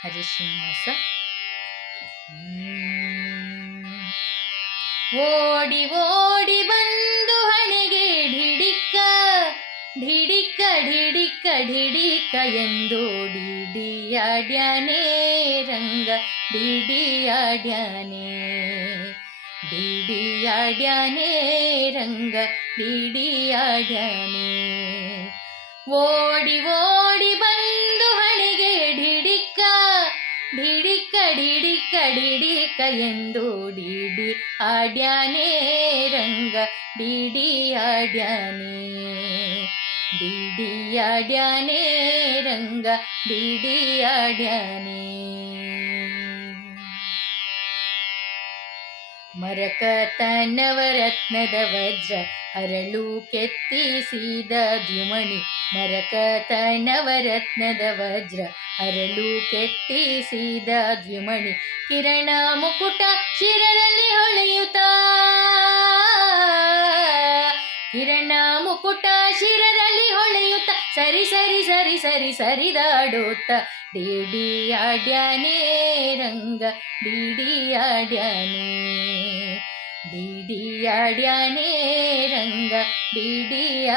ಹರಿ ಶ್ರೀನಿವಾಸ ಹ್ಮ್. ಓಡಿ ಓಡಿ ಬಂದು ಹಣೆಗೆ ಢಿಡಿಕ್ಕ ಢಿಡಿಕ್ಕ ಢಿಡಿಕ್ಕ ಢಿಡಿಕ್ಕ ಎಂದು ಡಿಡಿಯಾಡ್ಯಾನೇ ರಂಗ ಡಿಡಿಯಾಡ್ಯಾನೇ ಡಿಡಿಯಾಡ್ಯಾನೇ ರಂಗ ಡಿಡಿಯಾಡ್ಯಾನೇ ಓಡಿ ಓಡಿ ಬಂದು ಹಣೆಗೆ ಢಿಡಿಕ್ಕ ಡಿಡಿಕ ಡಿಡಿಕ ಎಂದು ಡಿಡಿ ಆಡ್ಯಾನೇ ರಂಗ, ಡಿಡಿ ಆಡ್ಯಾನೇ ಡಿಡಿ ಆಡ್ಯಾನೇ ರಂಗ, ಡಿಡಿ ಆಡ್ಯಾನೇ. ಮರಕ ನವರತ್ನದ ವಜ್ರ ಅರಳು ಕೆತ್ತಿಸಿದ ದ್ಯುಮಣಿ ಮರಕತ ನವರತ್ನದ ವಜ್ರ ಅರಳು ಕೆತ್ತಿಸಿದ ದ್ವಿಮಣಿ ಕಿರಣ ಮುಕುಟ ಶಿರದಲ್ಲಿ ಹೊಳೆಯುತ್ತ. ಕಿರಣ ಮುಕುಟ ಶಿರದಲ್ಲಿ ಹೊಳೆಯುತ್ತ. ಸರಿ ಸರಿ ಸರಿ ಸರಿ ಸರಿದಾಡುತ್ತ ಡಿಡಿ ಆಡ್ಯಾನೇ ರಂಗ, ಡಿಡಿ ಆಡ್ಯಾನೇ. ಡಿಡಿ ಆಡ್ಯಾನೇ ರಂಗ, ಡಿಡಿ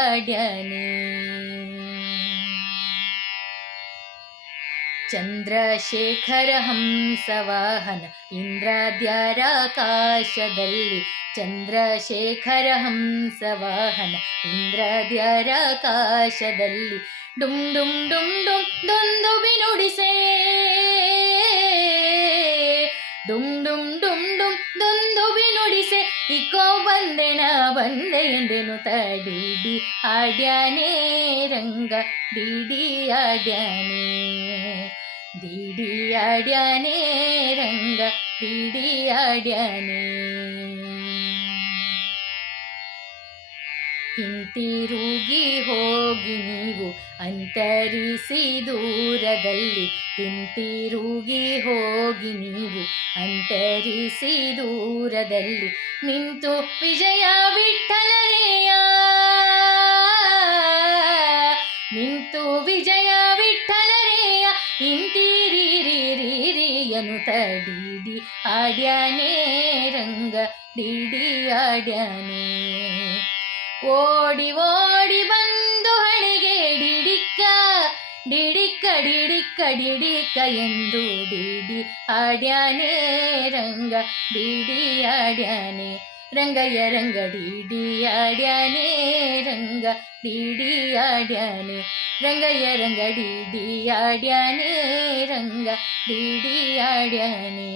ಚಂದ್ರಶೇಖರ ಹಂಸವಾಹನ ಇಂದ್ರಾದ್ಯಾರಾಕಾಶದಲ್ಲಿ ಚಂದ್ರಶೇಖರ ಹಂಸವಾಹನ ಇಂದ್ರಾದ್ಯಾರಾಕಾಶದಲ್ಲಿ ಡುಮ್ ಡುಮ್ ಡುಮ್ ಡುಮ್ ದೊಂದು ಬಿನುಡಿಸೆ ಡುಮ್ ಡುಮ್ ಡುಮ್ ಡುಮ್ ದೊಂದು ಬಿನುಡಿಸೆ ಇಕೋ ಬಂದೆನ ಬಂದೆ ಎಂದೆನು ತಡಿಡಿ ಆಡ್ಯಾನೇ ರಂಗ ಡಿಡಿ ಆಡ್ಯಾನೇ ಡಿಡಿ ಆಡ್ಯಾನೇ ರಂಗ ಡಿಡಿ ಆಡ್ಯಾನೇ ಹಿಂತಿರುಗಿ ಹೋಗಿ ನೀವು ಅಂತರಿಸಿ ದೂರದಲ್ಲಿ. ಹಿಂತಿರುಗಿ ಹೋಗಿ ನೀವು ಅಂತರಿಸಿ ದೂರದಲ್ಲಿ. ನಿಂತು ವಿಜಯ ವಿಠಲರೇಯ ನಿಂತು ವಿಜಯ ವಿಠಲರೇಯ ಇಂತಿರಿರಿರಿರಿಯನು ತಡಿಡಿ ಆಡ್ಯಾನೇ ರಂಗ ಡಿಡಿ ಆಡ್ಯಾನೇ ಓಡಿ ಓಡಿ ಬಂದು ಹಣೆಗೆ ಡಿಡಿಕ್ಕ ಡಿಡಿಕ್ಕ ಡಿಡಿಕ್ಕ ಡಿಡಿಕ್ಕ ಎಂದು ಡಿಡಿ ಆಡ್ಯಾನೇ ರಂಗ ಡಿಡಿ ಆಡ್ಯಾನೇ ರಂಗಯ್ಯ ರಂಗ ಡಿಡಿ ಆಡ್ಯಾನೇ ರಂಗ ಡಿಡಿ ಆಡ್ಯಾನೇ ರಂಗಯ್ಯ ರಂಗ ಡಿಡಿ ಆಡ್ಯಾನೇ ರಂಗ ಡಿಡಿ ಆಡ್ಯಾನೇ